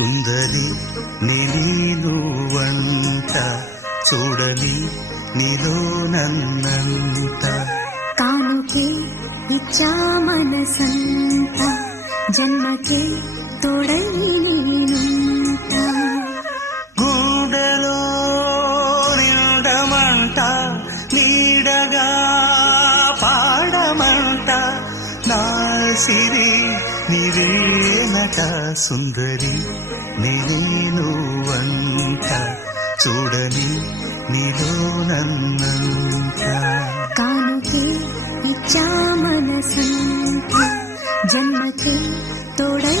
సుందరి నీలో వంట చూడని నీలో నన్నంత కానుకే ఇచ్చా మనసంత జన్మకే తోడై నేనుంటా గుండెలో నిండమంట నీడగా పాడమంట నా సిరి నీవేనట సుందరి నీలో వంట చూడని నీలో నన్నంత కానుకే ఇచ్చా మనసంత జన్మకే తోడై